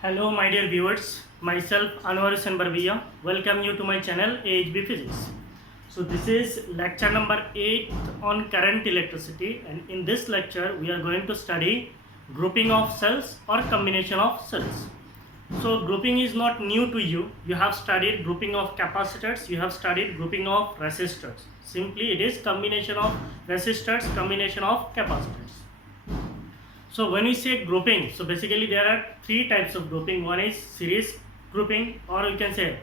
Hello, my dear viewers. Myself Anwar Hussain Barbiya. Welcome you to my channel AHB Physics. So this is lecture number 8 on current electricity, and in this lecture we are going to study grouping of cells or combination of cells. So grouping is not new to you. You have studied grouping of capacitors, you have studied grouping of resistors. Simply it is combination of resistors, combination of capacitors. So when we say grouping, so basically there are three types of grouping. One is series grouping, or you can say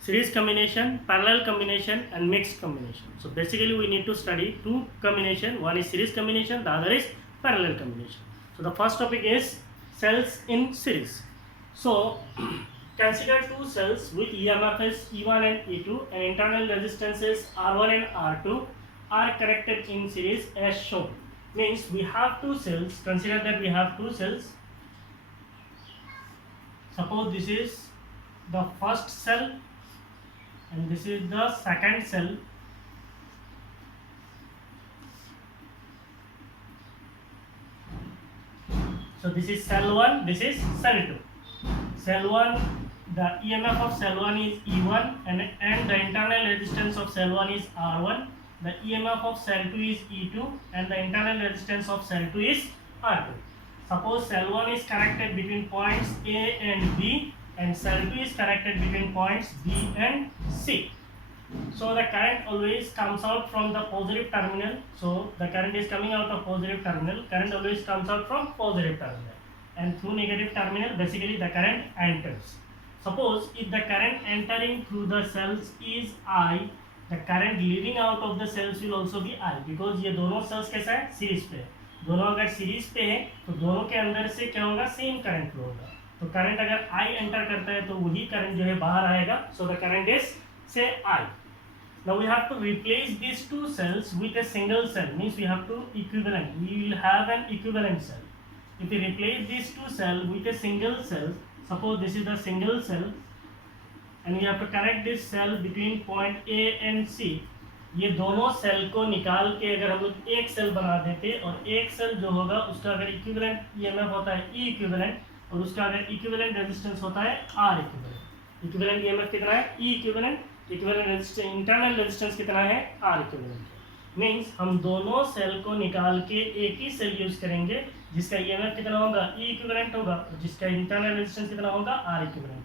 series combination, parallel combination and mixed combination. So basically we need to study two combination. One is series combination, the other is parallel combination. So the first topic is cells in series. So consider two cells with EMFs E1 and E2 and internal resistances R1 and R2 are connected in series as shown. Means we have two cells. Consider that we have two cells. Suppose this is the first cell and this is the second cell. So this is cell 1, this is cell 2. Cell 1, the EMF of cell 1 is E1 and the internal resistance of cell 1 is R1. The EMF of cell 2 is E2 and the internal resistance of cell 2 is R2. Suppose cell 1 is connected between points A and B and cell 2 is connected between points B and C. So the current always comes out from the positive terminal. So the current is coming out of positive terminal. Current always comes out from positive terminal. And through negative terminal, basically the current enters. Suppose if the current entering through the cells is I, the current leaving out of the cells will also be I, because ये दोनों cells कैसा है, series पे है. दोनों अगर series पे है तो दोनों के अंदर से क्या होगा, सेम करंट फ्लो होगा. तो करंट अगर I एंटर करता है तो वही करंट जो है बाहर आएगा. सो द करंट इज से I. Now we have to replace these two cells with a single cell. Means we have to equivalent. We will have an equivalent cell. If we replace these two cells with a single cell, suppose this is the single cell, and we have to connect this cell between point A and C. ये दोनों cell को निकाल के अगर हम लोग एक cell बना देते और एक सेल जो होगा उसका अगर इक्विवेलेंट EMF होता है E इक्विवेलेंट और उसका अगर इक्विवेलेंट रेजिस्टेंस होता है R इक्विवेलेंट. इक्विवेलेंट EMF कितना है, E equivalent. Equivalent resistance, internal resistance कितना है, R इक्विवेलेंट. मीन्स हम दोनों सेल को निकाल के एक ही सेल यूज करेंगे जिसका EMF कितना होगा, E इक्विवेलेंट होगा, और जिसका इंटरनल रेजिस्टेंस कितना होगा, R इक्विवेलेंट.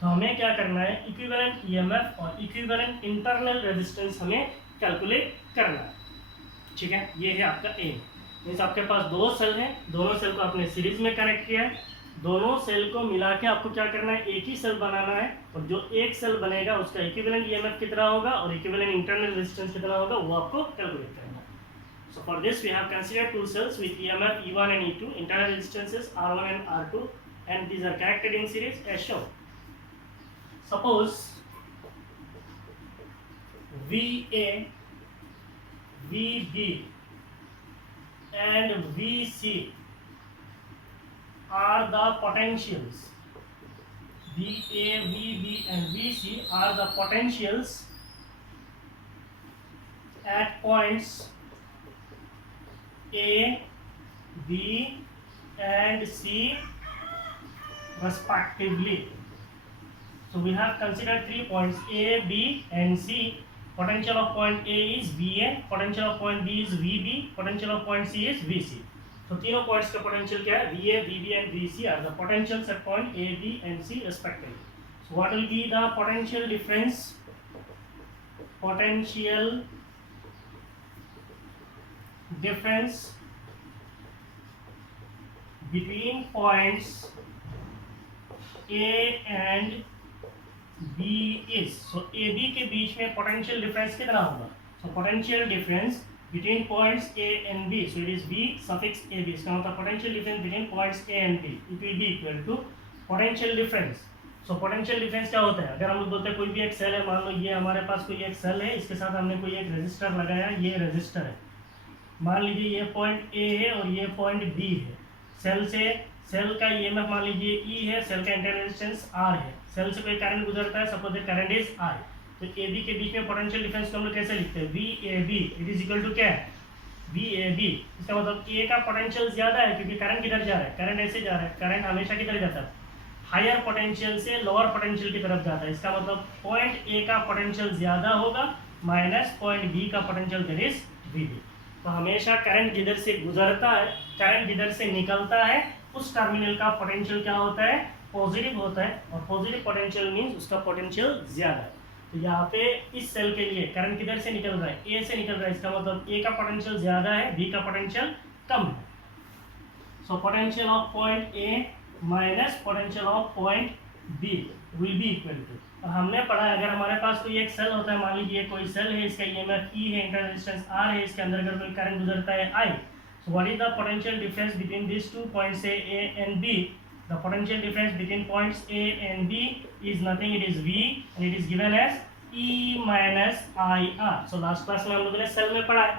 तो हमें क्या करना है, इक्विवेलेंट EMF और इक्विवेलेंट इंटरनल रेजिस्टेंस हमें कैलकुलेट करना है. ठीक है, ये है आपका एम. मीन्स आपके पास दो सेल हैं, दोनों सेल को आपने सीरीज में कनेक्ट किया है. दोनों सेल को मिला के आपको क्या करना है, एक ही सेल बनाना है, और जो एक सेल बनेगा उसका इक्विवेलेंट EMF कितना होगा और इक्विवेलेंट इंटरनल रेजिस्टेंस कितना होगा वो आपको कैलकुलेट करना है. So for this we have considered two cells with EMF E1 and E2, internal resistances R1 and R2, and these are connected in series as shown. Suppose VA, VB and VC are the potentials. VA, VB and VC are the potentials at points A, B and C respectively. So we have considered 3 points A, B and C. Potential of point A is VA, potential of point B is VB, potential of point C is VC. So तीनों points का potential क्या है, VA, VB and VC are the potentials at point A, B and C respectively. So what will be the potential difference? Potential difference between points A and B is, so AB के बीच में potential difference कितना होगा. So potential difference between points A and B, so it is B suffix AB. इसका मतलब potential difference between points A and B, it will be equal to potential difference. So potential difference क्या होता है, अगर हम लोग बोलते हैं कोई भी एक सेल है, मान लो ये हमारे पास कोई एक सेल है, इसके साथ हमने कोई एक रेजिस्टर लगाया, ये रेजिस्टर है. मान लीजिए ये पॉइंट A है और ये पॉइंट B है. सेल से सेल का EMF मान लीजिए E है, सेल का इंटरनल रेजिस्टेंस R है. सेल से कोई करंट गुजरता है, suppose the current is I. तो AB के बीच में पोटेंशियल डिफरेंस को हम लोग कैसे लिखते हैं, VAB it is equal to क्या है, VAB. इसका मतलब A का पोटेंशियल ज्यादा है क्योंकि करंट किधर जा रहा है, करंट ऐसे जा रहा है. करंट हमेशा किधर जाता है, हायर पोटेंशियल से लोअर पोटेंशियल की तरफ जाता है। इसका मतलब पॉइंट ए का पोटेंशियल ज़्यादा होगा माइनस पॉइंट बी का potential that is V B. तो हमेशा करंट जिधर से गुजरता है, करंट जिधर से निकलता है, उस टर्मिनल का पोटेंशियल क्या होता है, पॉजिटिव होता है। और पॉजिटिव पोटेंशियल मीन्स उसका पोटेंशियल ज़्यादा है। तो यहाँ पे इस सेल के लिए करंट किधर से निकल रहा है, ए से निकल रहा है। इसका मतलब ए का पोटेंशियल ज़्यादा है, बी का पोटेंशियल कम है। So potential of point A minus potential of point B will be equal to. और हमने पढ़ा है अगर हमारे पास कोई एक सेल होता है, मान लीजिए कोई सेल है, इसका ईएमएफ ई है, इंटरनल रेजिस्टेंस आर है, इसके अंदर अगर कोई करंट गुजरता है I, so what is the potential difference between this two points A and B. The potential difference between points A and B is nothing, it is V and it is given as E minus I R. So last class में हम लोगों ने cell में पढ़ा है।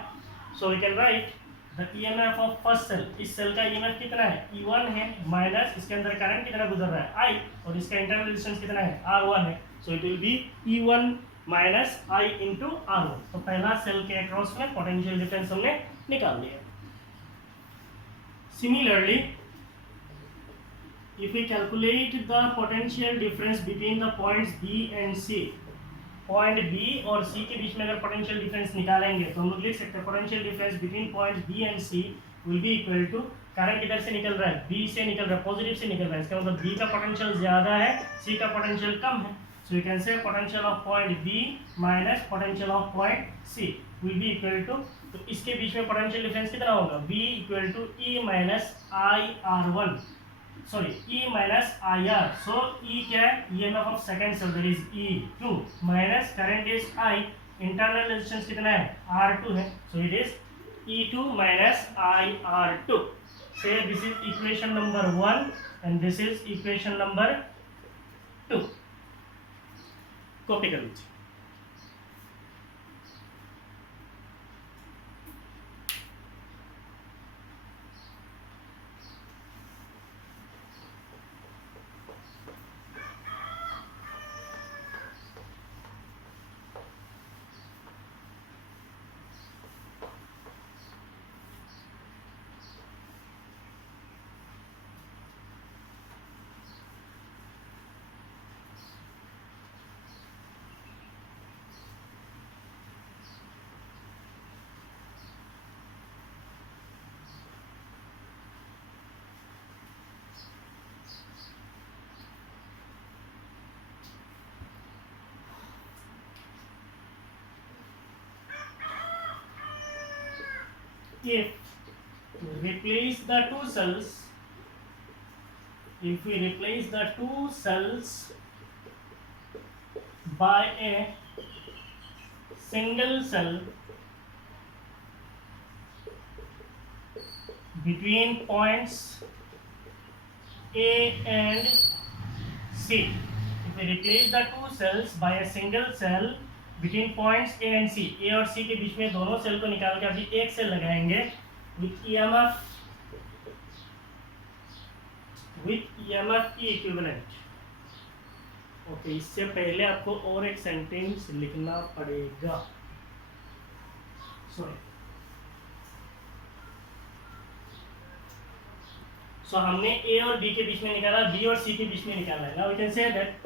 So we can write the EMF of first cell, इस cell का EMF कितना है, E1 है, माइनस इसके अंदर करंट कितना गुजर रहा है I, और इसका इंटरनल रेजिस्टेंस कितना है R1 है। So it will B E1 minus I into R1। तो पहला सेल के अक्रॉस में पोटेंशियल डिफरेंस हमने निकाल लिया। Similarly if we calculate the potential difference between the points B and C, point B और सी के बीच में अगर पोटेंशियल डिफरेंस निकालेंगे तो हम लोग लिख सकते हैं potential difference between points B and C will be equal to, current किधर से निकल रहा है, बी से निकल रहा है, पॉजिटिव से निकल रहा है। इसका मतलब बी का पोटेंशियल ज़्यादा है, सी का पोटेंशियल कम है। So you can say potential of point B minus potential of point C will be equal to, तो इसके बीच में पोटेंशियल डिफरेंस कितना होगा, be equal to E minus I R one, sorry E minus I R. So E क्या है, EMF of second cell that is E2 minus current is I, internal resistance कितना है R2 है। So it is E2 minus IR2। से this is equation number 1 and this is equation number 2। Copy कर लीजिए। If we replace the two cells, if we replace the two cells by a single cell between points A and C, if we replace the two cells by a single cell between points A and C, A और C के बीच में दोनों cell को निकाल के अभी एक सेल लगाएंगे with EMF E equivalent. Okay, इससे पहले आपको और एक सेंटेंस लिखना पड़ेगा। सॉरी, सो हमने ए और बी के बीच में निकाला, बी और सी के बीच में निकाला है। Now we can say that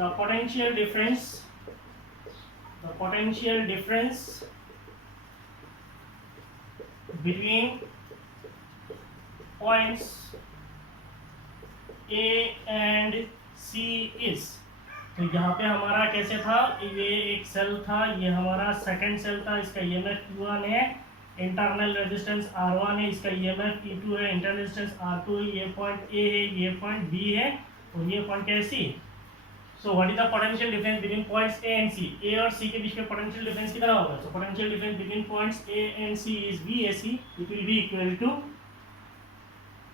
the potential difference between points A and C is, तो यहाँ पे हमारा कैसे था, ये एक सेल था, ये हमारा सेकंड सेल था, इसका ईएमएफ E1 है, इंटरनल रेजिस्टेंस R1 है, इसका ईएमएफ E2 है, इंटरनल रेजिस्टेंस R2 है, ये पॉइंट A है, ये पॉइंट B है और ये पॉइंट क्या है C। So what is the potential difference between points A and C, A और सी के बीच में पोटेंशियल डिफरेंस कितना होगा। So potential difference between points A and C is VAC, it will be equal to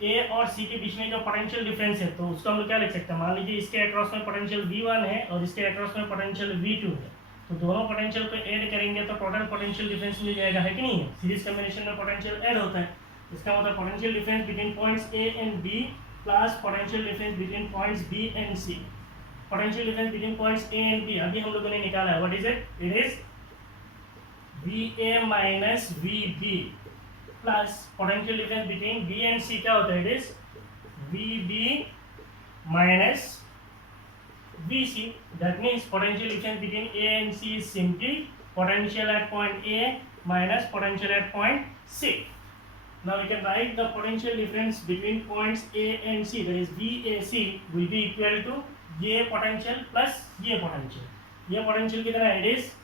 A और C के बीच में जो पोटेंशियल डिफरेंस है तो उसको हम लोग क्या लिख सकते हैं, मान लीजिए इसके अक्रॉस में पोटेंशियल V1 है और इसके अक्रॉस में पोटेंशियल V2 है, तो दोनों पोटेंशियल को ऐड करेंगे तो टोटल पोटेंशियल डिफरेंस मिल जाएगा, है कि नहीं है। सीरीज कॉम्बिनेशन में पोटेंशियल ऐड होता है, इसका मतलब potential difference between points A and B plus potential difference between points B and C. Potential difference between points A and B अभी हम लोगों ने निकाला है, what is it, it is VA minus VB plus potential difference between B and C क्या होता है, it is VB minus BC. That means potential difference between A and C is simply potential at point A minus potential at point C. Now we can write the potential difference between points A and C, that is VAC will be equal to ये potential plus ये potential. ये potential कितना है? It is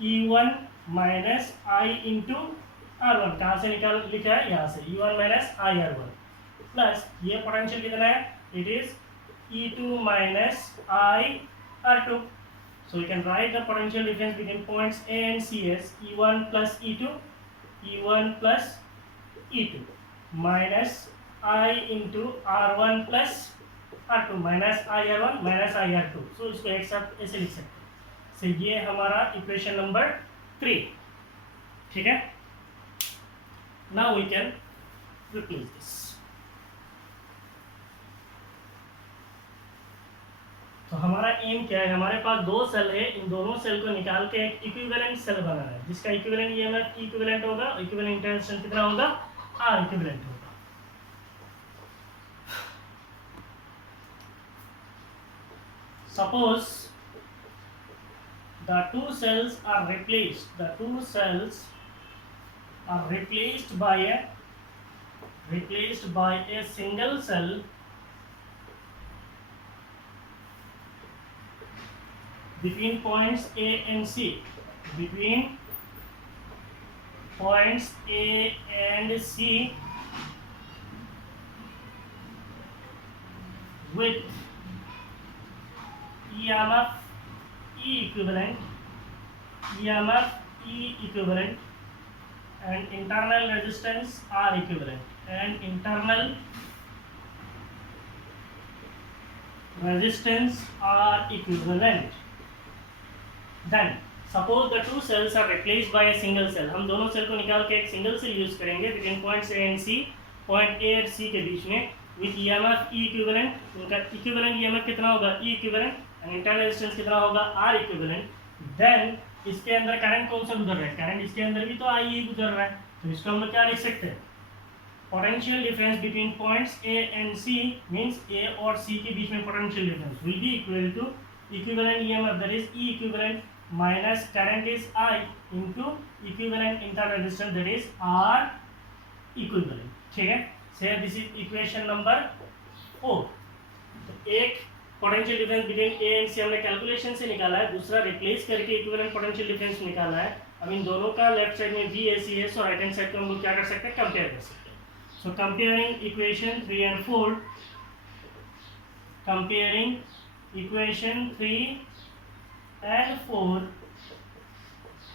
E1 minus I into R1. कहाँ से लिखा है? यहाँ से E1 minus IR1 प्लस ये potential कितना है? It is E2 minus IR2. So we can write the potential difference between points A and C as E1 plus E2, E1 plus E2 minus I into R1 plus R2 minus IR1 minus IR2. So इसको एक साथ ऐसे लिख सकते हैं. So ये हमारा equation number 3. ठीक है. Now we can replace this. तो हमारा एम क्या है? हमारे पास दो सेल है, इन दोनों सेल को निकाल के एक इक्विवेलेंट सेल बनाना है जिसका इक्विवेलेंट ईएमएफ इक्विवेलेंट होगा. इक्विवेलेंट इंटरसेक्शन कितना होगा? आर इक्विवेलेंट होगा. Suppose the two cells are replaced by a single cell between points A and C. Between points A and C with EMF E equivalent and internal resistance R equivalent. Then suppose the two cells are replaced by a single cell. हम दोनों cell को निकाल के एक single cell use करेंगे between points A and C. Point A और C के बीच में with EMF E equivalent. उनका इक्विवेलेंट EMF कितना होगा? E equivalent. and internal resistance कितना होगा? R equivalent. then इसके अंदर करंट कौन सा गुजर रहा है? करंट इसके अंदर भी तो I ही गुजर रहा है. तो इसको हम लोग क्या लिख सकते हैं? Potential difference between points A and C means A और C के बीच में potential difference will be equal to equivalent EMF, that is E equivalent minus current is I into equivalent internal resistance, that is R equivalent. ठीक है. So this is equation number 4. तो एक potential difference between A and C हमने calculation से निकाला है, दूसरा replace करके इक्विवेलेंट पोटेंशियल डिफरेंस निकाला है. अब इन दोनों का लेफ्ट साइड में VAC है, सो राइट हैंड साइड को हम लोग क्या कर सकते हैं? कंपेयर कर सकते हैं. So comparing equation 3 and 4, comparing equation 3 and 4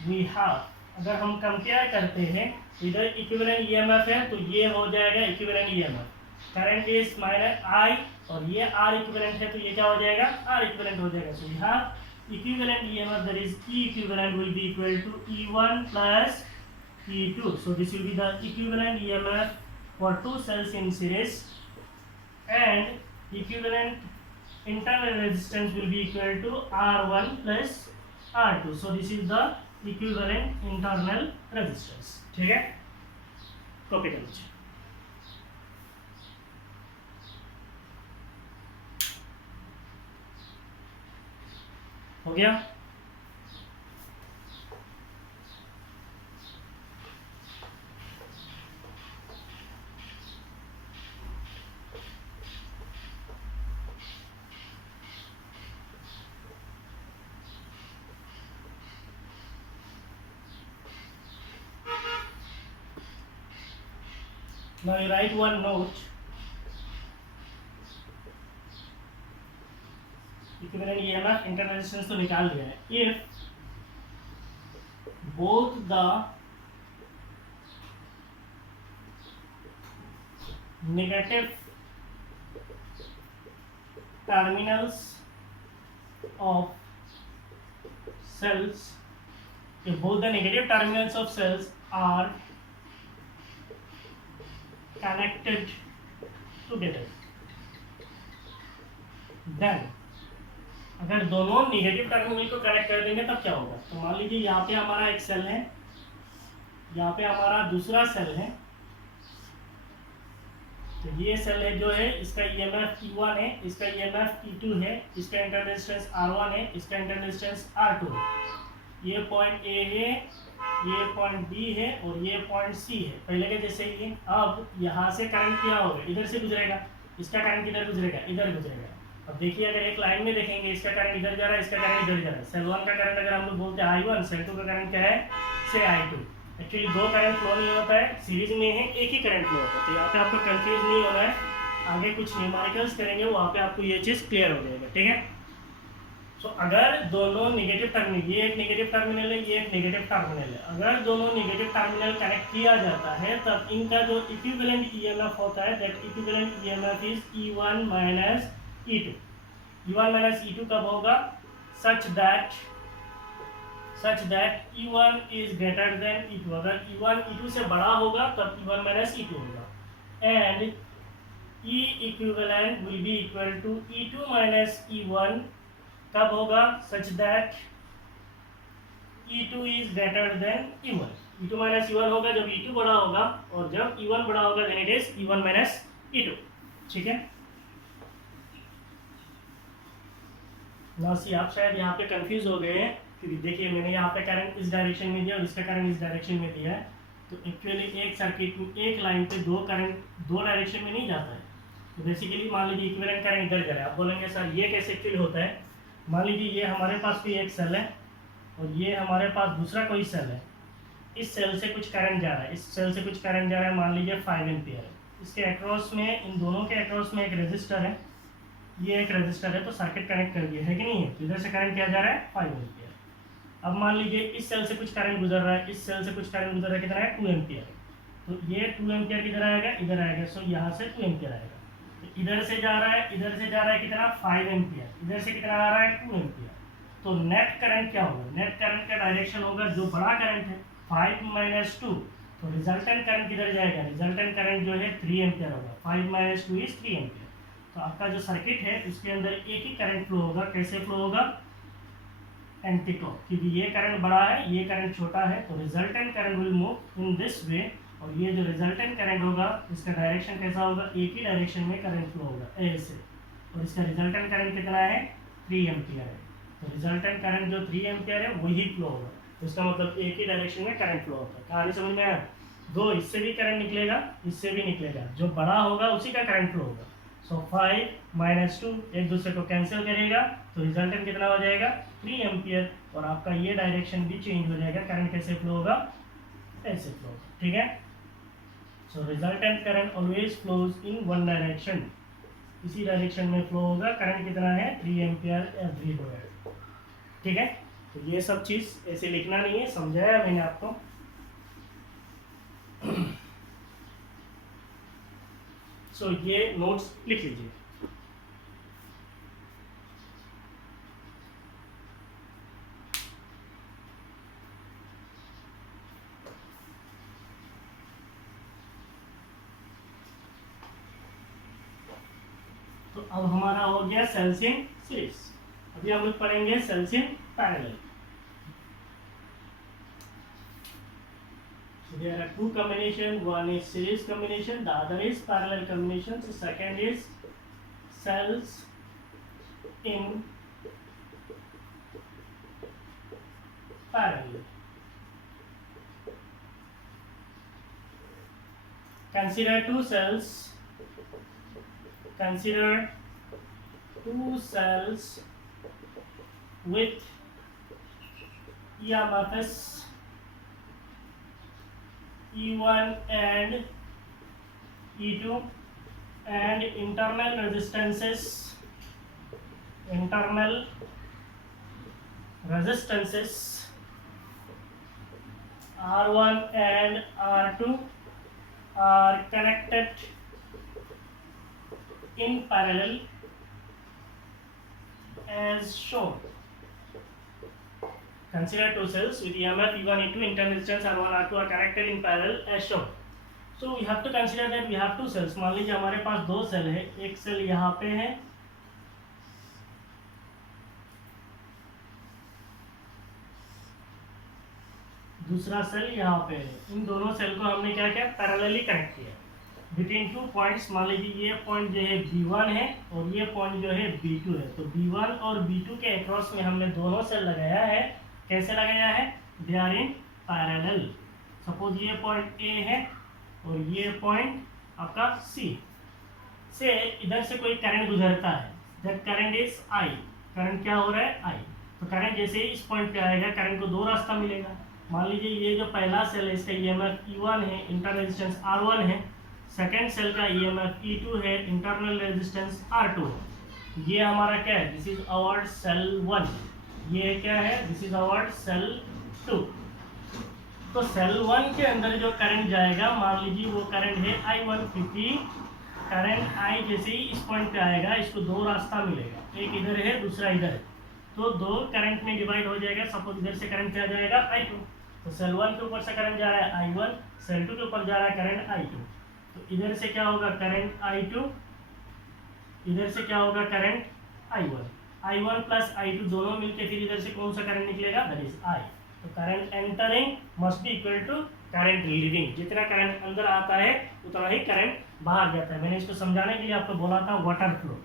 we have, अगर हम कंपेयर करते हैं इधर इक्विवेलेंट ईएमएफ है तो ये हो जाएगा equivalent EMF. Current is minus I और ये R इक्विवेलेंट है तो ये क्या हो जाएगा? R इक्विवेलेंट हो जाएगा. So we have equivalent EMF, that is E equivalent will be equal to E1 plus E2. So this will be the equivalent EMF for two cells in series and equivalent internal resistance will be equal to R1 plus R2. So this is the equivalent internal resistance. ठीक है. Copy कर लीजिए. हो गया. Now you write one note. Equivalent EMF internal resistance तो निकाल दिया है. If both the negative terminals of cells, if both the negative terminals of cells are connected together, then अगर दोनों नेगेटिव टर्मिनल को कनेक्ट कर देंगे तब क्या होगा? तो मान लीजिए यहाँ पे हमारा एक सेल है, यहाँ पे हमारा दूसरा सेल है, तो ये सेल है जो है इसका EMF E1 है, इसका EMF E2 है, इसका इंटरनल रेजिस्टेंस R1 है, इसका इंटरनल रेजिस्टेंस R2 है। ये पॉइंट A है, ये पॉइंट B है और ये पॉइंट C है, पहले के जैसे ही। अब यहाँ से करंट क्या होगा, इधर से गुजरेगा, इसका करंट किधर गुजरेगा, इधर गुजरेगा। अब देखिए अगर एक लाइन में देखेंगे, इसका करंट इधर जा रहा है, इसका करंट इधर जा रहा है। सेल 1 का करंट अगर हम लोग बोलते हैं I1, सेल 2 का करंट क्या है, से I2। एक्चुअली दो करंट फ्लो नहीं होता है, सीरीज में है, एक ही करंट फ्लो होता है। तो यहाँ पे आपको कंफ्यूज नहीं होना है, आगे कुछ न्यूमेरिकल्स करेंगे वहाँ पे आपको ये चीज़ क्लियर हो जाएगा, ठीक है। सो अगर दोनों नेगेटिव टर्मिनल, ये एक नेगेटिव टर्मिनल है, ये एक नेगेटिव टर्मिनल है, अगर दोनों नेगेटिव टर्मिनल कनेक्ट किया जाता है तब इनका जो इक्विवेलेंट ईएमएफ होता है, that equivalent EMF is E1 minus E2। E1 minus E2 कब होगा, such that E1 is greater than E2। अगर E1 E2 से बड़ा होगा तब E1 माइनस E2 होगा, and E equivalent will be equal to E2 minus E1 कब होगा, such that E2 is greater than E1। E2 minus E1 होगा जब E2 बड़ा होगा, और जब E1 बड़ा होगा then it is E1 minus E2, ठीक है। ना सी आप शायद यहाँ पे कंफ्यूज हो गए हैं, क्योंकि देखिए मैंने यहाँ पे करंट इस डायरेक्शन में दिया और इसका करंट इस डायरेक्शन में दिया है। तो एक्चुअली एक सर्किट में एक लाइन पे दो करंट दो डायरेक्शन में नहीं जाता है। तो बेसिकली मान लीजिए इक्विवेलेंट करंट इधर जा रहा है, आप बोलेंगे सर ये कैसे एक्चुअली होता है। मान लीजिए ये हमारे पास कोई एक सेल है और ये हमारे पास दूसरा कोई सेल है, इस सेल से कुछ करंट जा रहा है, इस सेल से कुछ करंट जा रहा है, मान लीजिए 5 एम्पियर है। इसके अक्रॉस में, इन दोनों के अक्रॉस में एक रेजिस्टर है, ये एक रेजिस्टर है, तो सर्किट कनेक्ट कर दिया है कि नहीं है। तो इधर से करंट क्या जा रहा है, 5 एम्पियर। अब मान लीजिए इस सेल से कुछ करंट गुजर रहा है, इस सेल से कुछ करंट गुजर रहा है, कितना है, 2 एम्पियर। तो ये 2 एम्पियर किधर आएगा, इधर आएगा। सो यहाँ से 2 एम्पियर आएगा। तो इधर से जा रहा है, इधर से जा रहा है कितना, 5 एम्पियर। इधर से कितना आ रहा है, 2 एम्पियर। तो नेट करंट क्या होगा, नेट करंट का डायरेक्शन होगा, जो बड़ा करंट है 5 माइनस 2, तो रिजल्टेंट करंट किधर जाएगा, रिजल्टेंट करंट जो है 3 एम्पियर होगा। 5 माइनस 2 इज 3 एम्पियर। तो आपका जो सर्किट है उसके अंदर एक ही करंट फ्लो होगा। कैसे फ्लो होगा, एंटी क्लॉक, क्योंकि ये करंट बड़ा है, ये करंट छोटा है। तो resultant current will move in this way, और ये जो रिजल्टेंट करंट होगा इसका डायरेक्शन कैसा होगा, एक ही डायरेक्शन में करंट फ्लो होगा, ऐसे। और इसका रिजल्टेंट करंट कितना है, 3 एम्पियर है। तो रिजल्टेंट करंट जो 3 एम्पियर है वही फ्लो होगा। तो इसका मतलब एक ही डायरेक्शन में करंट फ्लो होता है। कहानी समझ में आया, दो इससे भी करंट निकलेगा, इससे भी निकलेगा, जो बड़ा होगा उसी का करंट फ्लो होगा। सो 5 माइनस 2 एक दूसरे को कैंसिल करेगा, तो रिजल्टेंट कितना हो जाएगा, 3 एम्पियर। और आपका ये डायरेक्शन भी चेंज हो जाएगा, करंट कैसे फ्लो होगा, ऐसे फ्लो होगा, ठीक है। So resultant current always flows in one direction, इसी डायरेक्शन में फ्लो होगा। करंट कितना है, 3 एम्पियर एवरीवेयर, ठीक है। तो ये सब चीज़ ऐसे लिखना नहीं है, समझाया मैंने आपको। सो ये नोट्स लिख लीजिए। तो अब हमारा हो गया सेल्स इन सीरीज। अभी हम लोग पढ़ेंगे cells in parallel. So there are two combination. One is series combination, the other is parallel combination. So second is cells in parallel. Consider two cells. Consider two cells with EMFs E1 and E2 and internal resistances R1 and R2 are connected in parallel as shown. Consider two cells with EMF E1 E2 internal resistance R1 R2 are connected in parallel as shown. So we have to consider that we have two cells. मान लीजिए हमारे पास दो cell है, एक cell यहाँ पे है, दूसरा सेल यहाँ पे है। इन दोनों सेल को हमने क्या किया, पैरेलली कनेक्ट किया। बिटवीन टू पॉइंट्स, मान लीजिए ये पॉइंट जो है B1 है और ये पॉइंट जो है B2 है, तो B1 और B2 के अक्रॉस में हमने दोनों सेल लगाया है। कैसे लगाया है? They are in parallel. Suppose ये पॉइंट A है और ये पॉइंट आपका C से इधर से कोई करंट गुजरता है, that current is I। Current क्या हो रहा है? I। तो करंट जैसे ही इस पॉइंट पे आएगा, करंट को दो रास्ता मिलेगा। मान लीजिए ये जो पहला सेल है इसका EMF E1 है, इंटरनल रेजिस्टेंस R1 है। सेकेंड सेल का EMF E2 है, इंटरनल रेजिस्टेंस R2 है। ये हमारा क्या है? This is our cell 1। ये क्या है? This is our cell 2। तो सेल 1 के अंदर जो करंट जाएगा, मान लीजिए वो करंट है I1, क्योंकि करंट I जैसे ही इस पॉइंट पे आएगा, इसको दो रास्ता मिलेगा, एक इधर है दूसरा इधर है, तो दो करंट में डिवाइड हो जाएगा। सपोज इधर से करंट क्या जाएगा? I2। तो सेल 1 के ऊपर से करंट जा रहा है I1, सेल 2 के ऊपर जा रहा है करंट I2। तो इधर से क्या होगा? करंट I2, इधर से क्या होगा? Current I1। I1 plus I2 दोनों मिलके फिर इधर से कौन सा करंट निकलेगा? That is I। तो current entering must be equal to current leaving. जितना करंट अंदर आता है उतना ही करंट बाहर जाता है। मैंने इसको समझाने के लिए आपको बोला था वाटर फ्लो।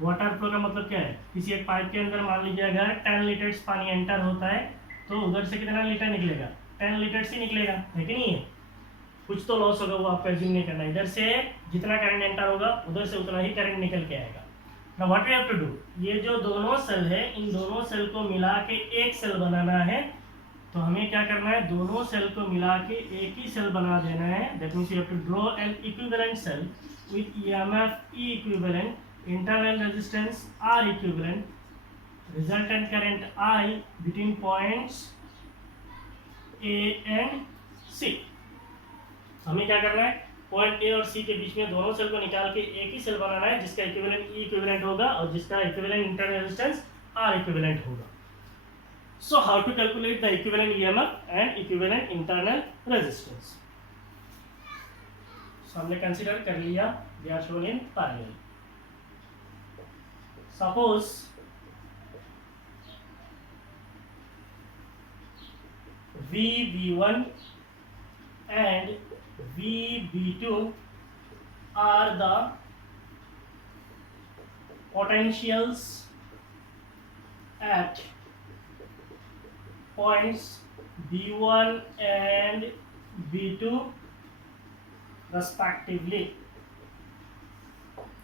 वाटर फ्लो का मतलब क्या है? किसी एक पाइप के अंदर मान लीजिए अगर 10 लीटर्स पानी एंटर होता है, तो उधर से कितना लीटर निकलेगा? 10 लीटर्स ही निकलेगा, है कि नहीं है? कुछ तो लॉस होगा, वो आपको एज्यूम नहीं करना। इधर से जितना करंट एंटर होगा उधर से उतना ही करंट निकल के आएगा। Now what we have to do, ये जो दोनों सेल है, इन दोनों सेल को मिला के एक सेल बनाना है। तो हमें क्या करना है? दोनों सेल को मिला के एक ही सेल बना देना है। That means you have to draw an equivalent cell with EMF E equivalent, internal resistance R equivalent, resultant current I between points A and C। हमें क्या करना है? पॉइंट A और C के बीच में दोनों सेल को निकाल के एक ही सेल बनाना है, जिसका इक्विवेलेंट E इक्विवेलेंट होगा और जिसका equivalent internal resistance R equivalent होगा। So how to calculate the equivalent EMF and equivalent internal resistance? So हमने कंसीडर कर लिया, they are shown in parallel। Suppose VB1 and VB2 are the potentials at points B1 and B2 respectively।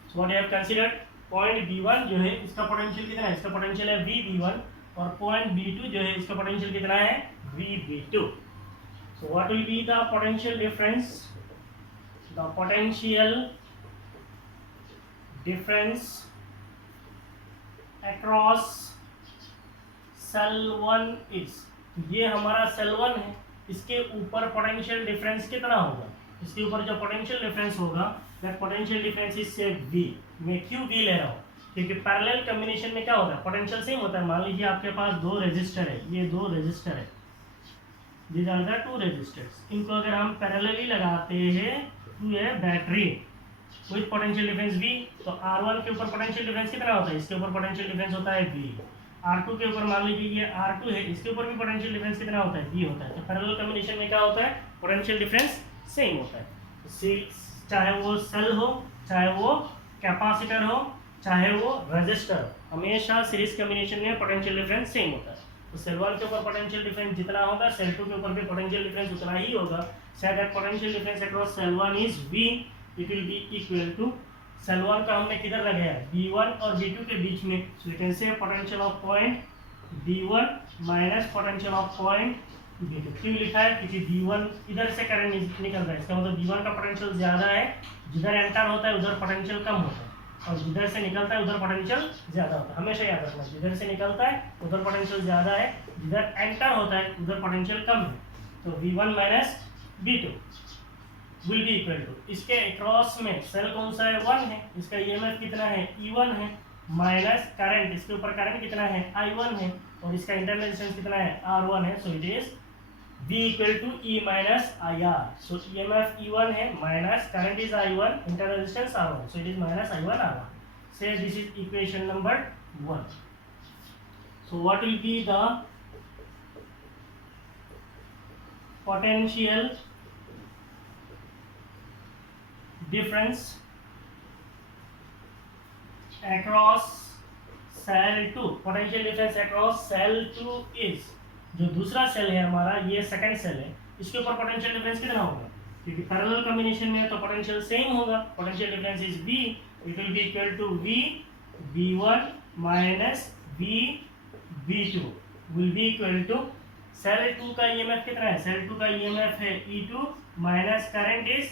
So what I have considered, point B1 जो है इसका potential कितना है? इसका potential है VB1, और पॉइंट B2 जो है इसका पोटेंशियल कितना है? VB2। So what will be the potential difference? The potential difference across cell 1 is, ये हमारा सेल 1 है, इसके ऊपर पोटेंशियल डिफरेंस कितना होगा? इसके ऊपर जो पोटेंशियल डिफरेंस होगा, दैट पोटेंशियल डिफरेंस इज से V। मैं क्यों V ले रहा हूँ? क्योंकि पैरेलल कॉम्बिनेशन में क्या होता है? पोटेंशियल सेम होता है। मान लीजिए आपके पास दो रेजिस्टर है, ये दो रेजिस्टर है, these are the two resistors. इनको अगर हम पैरेलली लगाते हैं to a battery with potential difference V, तो R1 के ऊपर पोटेंशियल डिफरेंस कितना होता है? इसके ऊपर पोटेंशियल डिफरेंस होता है V। R2 के ऊपर मान लीजिए ये R2 है, इसके ऊपर भी पोटेंशियल डिफरेंस कितना होता है? V होता है। तो पैरेलल कॉम्बिनेशन में क्या होता है? पोटेंशियल डिफरेंस सेम होता है। चाहे वो सेल हो, चाहे वो कैपेसिटर हो, चाहे वो रेजिस्टर हो, हमेशा सीरीज कॉम्बिनेशन में पोटेंशियल डिफरेंस सेम होता है। तो सेल 1 के ऊपर पोटेंशियल डिफरेंस जितना होगा, सेल 2 के ऊपर भी पोटेंशियल डिफरेंस उतना ही होगा। So that potential difference across cell 1 is V, it will be equal to, cell 1 का हमने किधर लगाया? B1 और B2 के बीच में। सो you can say potential of point B1 minus potential of point B2। क्यों लिखा है? क्योंकि B1 इधर से करंट निकल रहा है, इसका मतलब B1 का पोटेंशियल ज़्यादा है, जिधर एंटर होता है उधर पोटेंशियल कम होता है, और जिधर से निकलता है उधर पोटेंशियल ज़्यादा होता है। हमेशा याद रखना, जिधर से निकलता है उधर पोटेंशियल ज़्यादा है, जिधर एंटर होता है उधर पोटेंशियल कम है। तो V1 minus B2 will be equal to, इसके अक्रॉस में सेल कौन सा है? 1 है, इसका EMF कितना है? E1 है, माइनस करंट, इसके ऊपर करंट कितना है? I1 है, और इसका इंटरनल रेजिस्टेंस कितना है? R1 है। So it is V equal to E minus IR। So EMF E1 है, minus current is I1, internal resistance R1, so it is minus I1 R1। Say this is equation number 1। So what will be the potential difference across cell 2, potential difference across cell 2 is, जो दूसरा cell है हमारा, ये second cell है, इसके ऊपर potential difference कितना होगा, क्योंकि पैरेलल कॉम्बिनेशन में है तो पोटेंशियल सेम होगा, potential difference is V, it will be equal to V V1 minus V V2 will be equal to, cell 2 का ईएमएफ कितना है, सेल 2 का ईएमएफ है E2 minus current is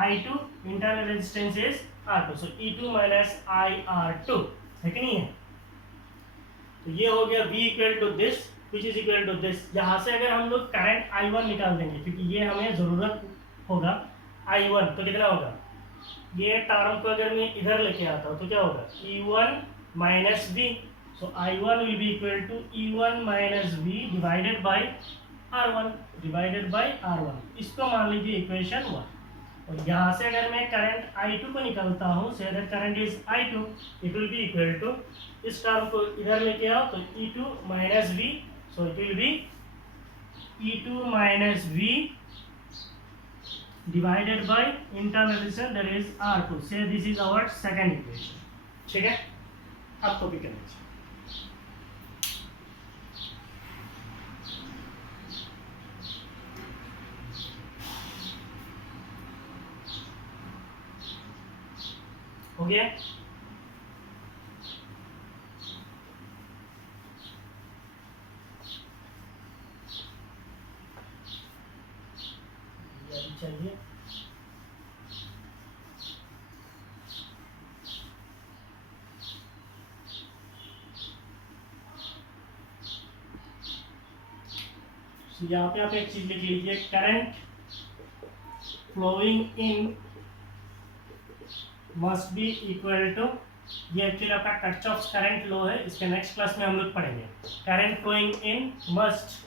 I2, internal resistance is R2, so E2 minus IR2 है कि नहीं है। तो ये हो गया V equal to this which is equal to this. यहाँ से अगर हम लोग करंट I1 निकाल देंगे, क्योंकि ये हमें जरूरत होगा I1, तो कितना होगा, ये टर्म को अगर मैं इधर लेके आता हूँ तो क्या होगा, E1 minus V, so I1 will be equal to E1 minus V divided by R1, इसको मान लीजिए इक्वेशन 1। और यहाँ से अगर मैं करंट I2 को निकालता हूँ, say that current is I2, it will be equal to, इस टर्म को इधर लेके आओ तो E2 minus V, so it will be E2 minus V divided by internal resistance that is R2, say this is our second equation. ठीक है, अब copy कर लीजिए। हो गया, चलिए यहाँ पे आप एक चीज लिख लीजिए, current flowing in must be equal to, ये एक्चुअली आपका किरचॉफ्स करंट लॉ है, इसके नेक्स्ट क्लास में हम लोग पढ़ेंगे। Current flowing in must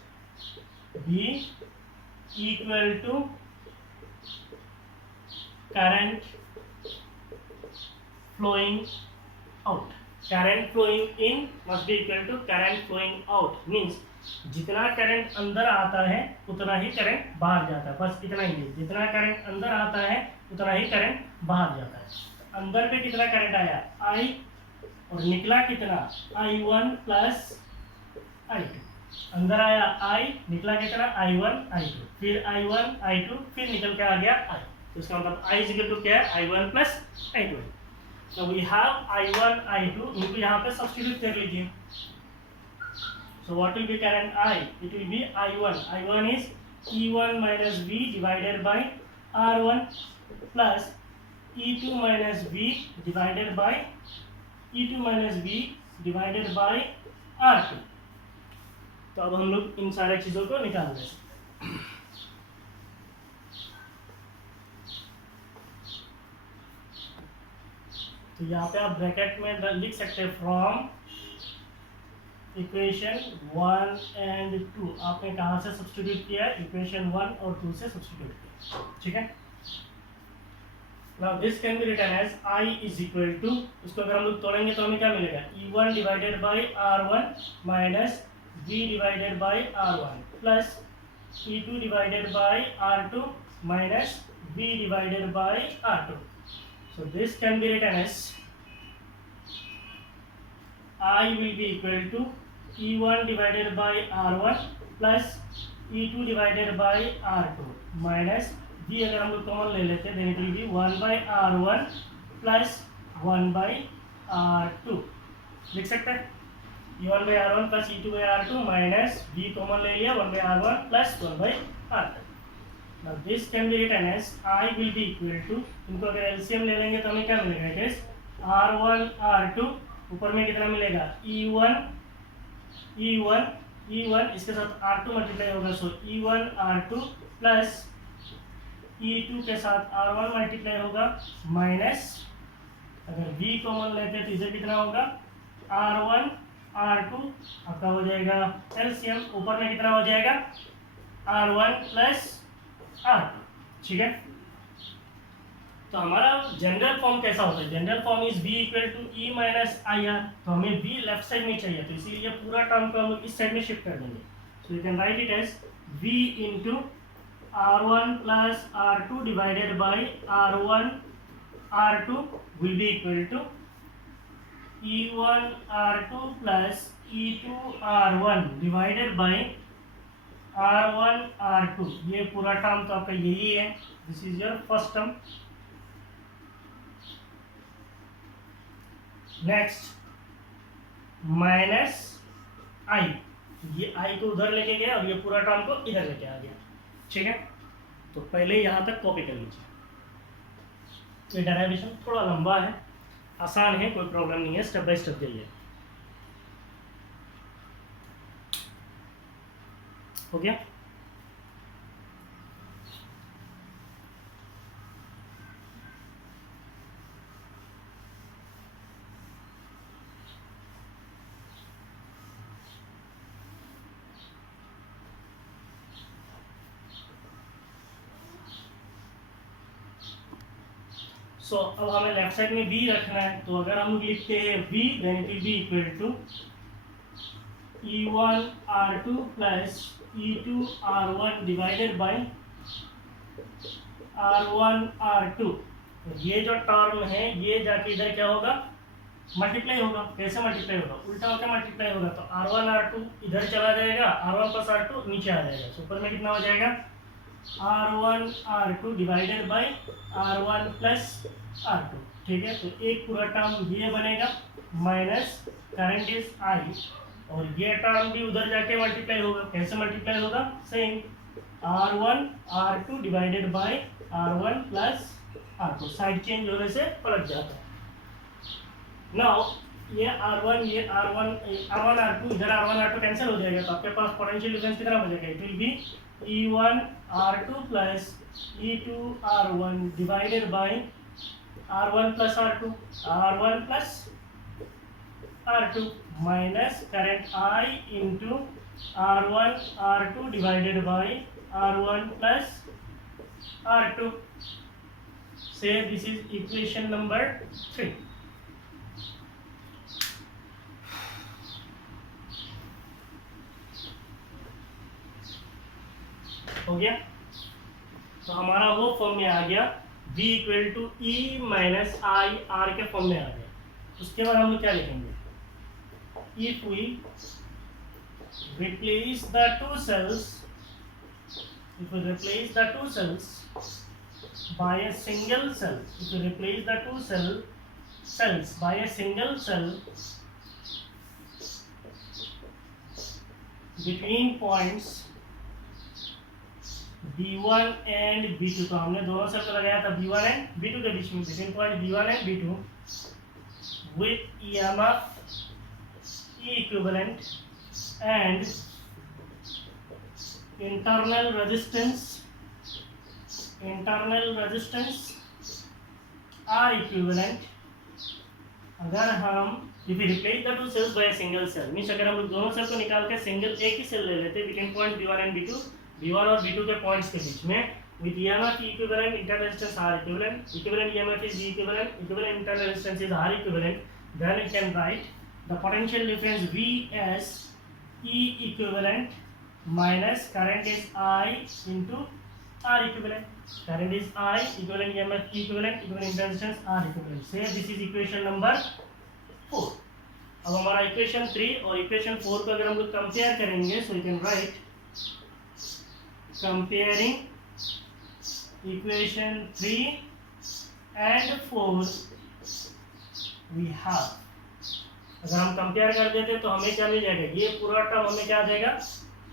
be equal to current flowing out. Current flowing in must be equal to current flowing out, means जितना current अंदर आता है उतना ही करंट बाहर जाता है, बस इतना ही, जितना करंट अंदर आता है उतना ही करंट बाहर जाता है। अंदर पे कितना करंट आया I, और निकला कितना I1 प्लस I2, अंदर आया I, निकला कितना I1 I2, फिर I1 I2, फिर निकल के आ गया I, तो इसका मतलब I इज इक्वल टू क्या है, I1 प्लस I2। तो वी हैव I1 I2, इनको यहाँ पे सब्स्टिट्यूट कर लीजिए। So what will be current I? It will be I1. I1 is E1 minus V divided by R1 plus E2 minus V divided by R2। तो अब हम लोग इन सारे चीजों को निकाल दें। तो यहाँ पे आप ब्रैकेट में लिख सकते हैं फ्रॉम इक्वेशन 1 एंड 2, आपने कहाँ से सब्स्टिट्यूट किया, इक्वेशन 1 और 2 से सब्स्टिट्यूट किया। ठीक है, now this can be written as I is equal to, इसको अगर हम लोग तोड़ेंगे तो हमें क्या मिलेगा, E1 divided by R1 minus V divided by R1 plus E2 divided by R2 minus V divided by R2। So this can be written as I will be equal to E1 divided by R1 plus E2 divided by R2 minus V, अगर हम लोग common ले लेते हैं then it will be 1 by R1 plus 1 by R2, लिख सकते हैं E1 by R1 plus E2 by R2 minus V common ले लिया 1 by R1 plus 1 by R2। Now this can be written as I will be equal to, इनको अगर LCM ले लेंगे तो हमें क्या मिलेगा, it is R1 R2, ऊपर में कितना मिलेगा E1 इसके साथ R2 मल्टीप्लाई होगा, सो E1 R2 प्लस E2 के साथ R1 मल्टीप्लाई होगा माइनस, अगर V कॉमन लेते हैं तो इसे कितना होगा R1 R2, आपका हो जाएगा एलसीएम, ऊपर में कितना हो जाएगा R1 प्लस R2। ठीक है, तो हमारा जनरल फॉर्म कैसा होता है, general form is V equal to E minus IR, तो हमें V लेफ्ट साइड में चाहिए, तो इसीलिए पूरा टर्म को हम लोग इस साइड में शिफ्ट कर देंगे। So you can write it as V into R1 plus R2 divided by R1 R2 will be equal to E1 R2 plus E2 R1 divided by R1 R2। ये पूरा term तो आपका यही है, this is your first term. Next minus I, ये I को उधर लेके गया और ये पूरा टर्म को इधर लेके आ गया, ठीक है। तो पहले यहाँ तक कॉपी कर लीजिए। ये डेरिवेशन थोड़ा लंबा है, आसान है, कोई प्रॉब्लम नहीं है, स्टेप बाय स्टेप जाइए। हो गया। सो अब हमें लेफ्ट साइड में v रखना है, तो अगर हम लिखते हैं v, then it will be equal to E1 R2 plus E2 R1 divided by R1 R2। ये जो टर्म है ये जाके इधर क्या होगा, मल्टीप्लाई होगा। कैसे मल्टीप्लाई होगा, उल्टा होकर मल्टीप्लाई होगा। तो R1 R2 इधर चला जाएगा, R1 प्लस R2 नीचे आ जाएगा। तो ऊपर में कितना हो जाएगा, R1 R2 divided by R1 plus R2, ठीक है। तो एक पूरा टर्म ये बनेगा माइनस करंट इज I, और ये टर्म भी उधर जाके मल्टीप्लाई होगा। कैसे मल्टीप्लाई होगा, same R1 R2 divided by R1 plus R2, side change होने से पलट जाता है। नाउ ये R1 ये R1 R2, इधर R1 R2 कैंसिल हो जाएगा, तो आपके पास पोटेंशियल डिफरेंस कितना हो जाएगा, it will B E1 R2 plus E2 R1 divided by R1 plus R2, R1 plus R2 minus current I into R1 R2 divided by R1 plus R2। Say this is equation number 3। हो गया। तो हमारा वो form में आ गया, v equal to E minus I R के form में आ गया। उसके बाद हम लोग क्या लिखेंगे, if we replace the two cells, if we replace the two cells by a single cell, if we replace the two cells by a single cell between points B1 and B2, तो हमने दोनों cell को लगाया था B1 and B2 के बीच में, between point B1 and B2 with EMF E equivalent and internal resistance R equivalent। अगर हम if we replace the two cells by a single cell, means अगर हम लोग दोनों सेल को निकाल के सिंगल एक ही सेल ले लेते between point B1 and B2, B1 और B2 के पॉइंट्स के बीच में, with EMF equivalent, internal resistance R equivalent, equivalent EMF is V equivalent, equivalent internal resistance is R equivalent, then we can write the potential difference V as E equivalent minus current is I into R equivalent, current is I, equivalent EMF equivalent, equivalent internal resistance R equivalent। Say this is equation number 4। अब हमारा equation 3 और equation 4 को अगर हम लोग compare करेंगे, सो you can right comparing equation 3 and 4 we have। अगर हम कंपेयर कर देते तो हमें क्या मिल जाएगा, ये पूरा टर्म हमें क्या आ जाएगा,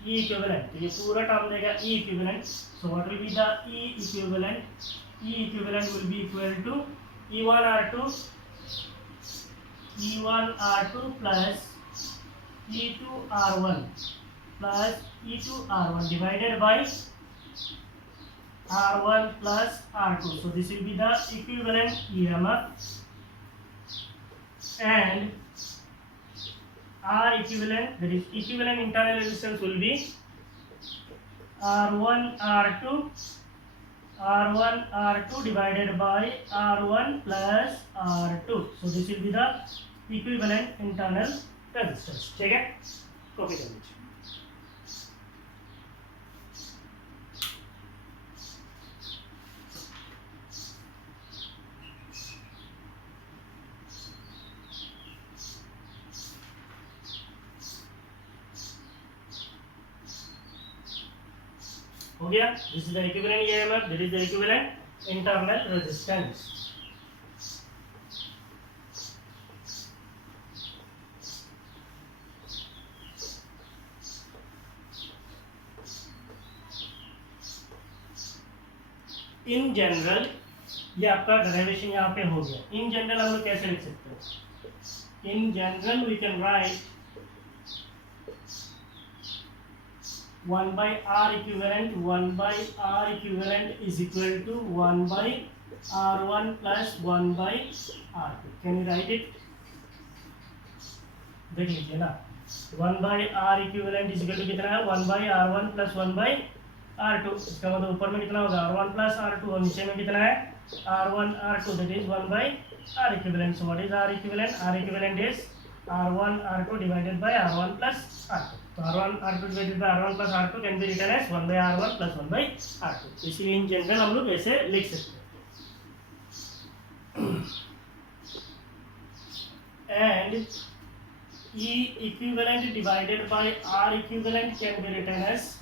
E equivalent। ये पूरा टर्म देगा E equivalent। So what will be the E equivalent? E equivalent will be equal to E1 R2 plus E2 R1 plus E2 R1 divided by R1 plus R2। So this will be the equivalent EMF, and R equivalent, that is equivalent internal resistance, will be R1 R2 divided by R1 plus R2। So this will be the equivalent internal resistance, ठीक है। Copy कर लीजिए। गया. This is the equivalent EMF, that is the equivalent internal resistance. In general ये आपका derivation यहाँ पे हो गया. इन जनरल हम लोग कैसे लिख सकते हैं? In general we can write 1 by R equivalent, 1 by R equivalent is equal to 1 by R1 plus 1 by R2. Can you write it? देख लीजिए ना, 1 by R equivalent is equal to कितना है? 1 by R1 plus 1 by R2. इसका मतलब ऊपर में कितना होगा? R1 plus R2 और नीचे में कितना है? R1 R2, that is 1 by R equivalent. So what is R equivalent? R equivalent is R1 R2 divided by R1 plus R2. तो R1 R2 divided by R1 plus R2 can be written as 1 by R1 plus 1 by R2. इसीलिए in general हम लोग ऐसे लिख सकते हैं. And E equivalent divided by R equivalent can be written as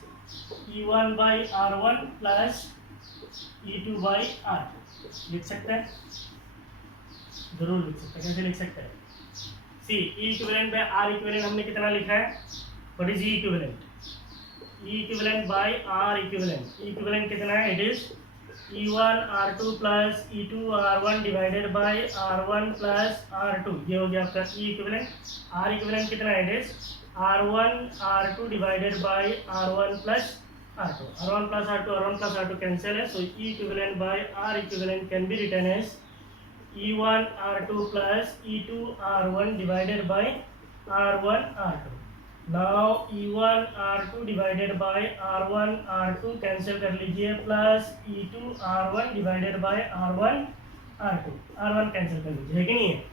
E1 by R1 plus E2 by R2. लिख सकते हैं, जरूर लिख सकते हैं. कैसे लिख सकते हैं? सी E equivalent by R equivalent हमने कितना लिखा है? What is E equivalent? E equivalent by R equivalent. E equivalent कितना है? It is E1 R2 plus E2 R1 divided by R1 plus R2. ये हो गया आपका E equivalent. R equivalent कितना है? It is R1 R2 divided by R1 plus R2. R1 plus R2 cancel है. So E equivalent by R equivalent can be written as E1 R2 plus E2 R1 divided by R1 R2. Now E1 R2 divided by R1 R2 cancel कर लीजिए, plus E2 R1 divided by R1 R2. R1 cancel कर लीजिए, है कि नहीं है?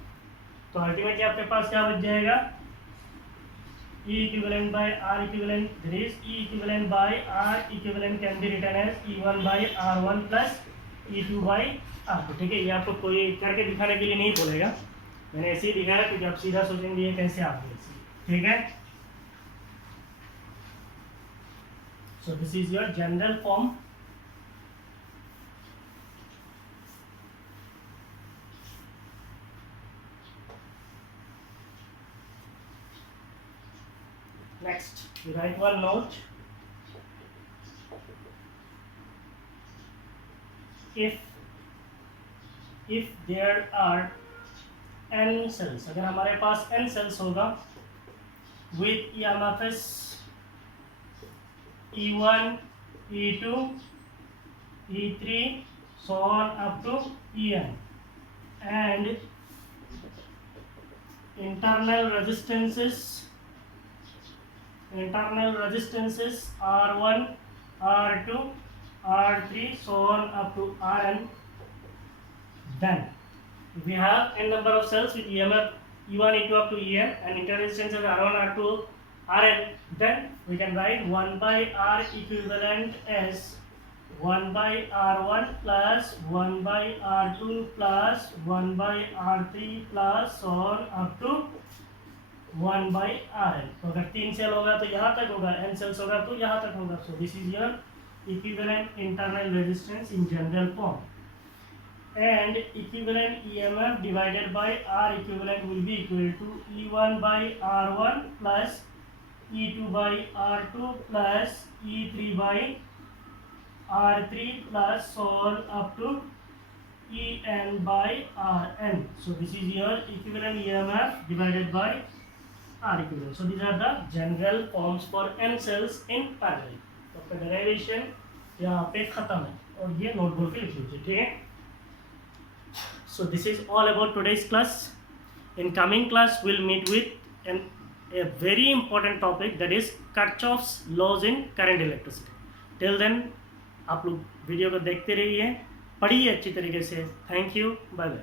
तो ultimately आपके पास क्या बच जाएगा? E equivalent by R equivalent, there is E equivalent by R equivalent can be written as E1 by R1 plus E2 by R2. ठीक है, ये आपको कोई करके दिखाने के लिए नहीं बोलेगा, मैंने ऐसे ही दिखाया क्योंकि आप सीधा सोचेंगे ये कैसे आप लिख. ठीक है. So this is your general form. Next, you write one note. If there are n cells, अगर हमारे पास n cells होगा with EMFs E1, E2, E3, so on up to En, and internal resistances R1, R2, R3, so on up to Rn. Then if we have n number of cells with EMF E1, E2 up to En and internal resistances R1, R2, Rn, then we can write 1 by R equivalent as 1 by R1 plus 1 by R2 plus 1 by R3 plus so on up to 1 by Rn. तो अगर 3 cell होगा तो यहाँ तक होगा, n sales होगा तो यहाँ तक होगा. So this is your equivalent internal resistance in general form. And equivalent EMF divided by R equivalent will be equal to E1 by R1 plus E2 by R2 plus E3 by R3 plus so on up to En by Rn. So this is your equivalent EMF divided by R equivalent. So these are the general forms for n cells in parallel. तो आपका derivation यहाँ पे खत्म है और ये notebook पे लिख लीजिए. ठीक है. So this is all about today's class. In coming class we'll meet with a very important topic, that is Kirchhoff's laws in current electricity. Till then आप लोग वीडियो को देखते रहिए, पढ़िए अच्छी तरीके से. Thank you, bye bye.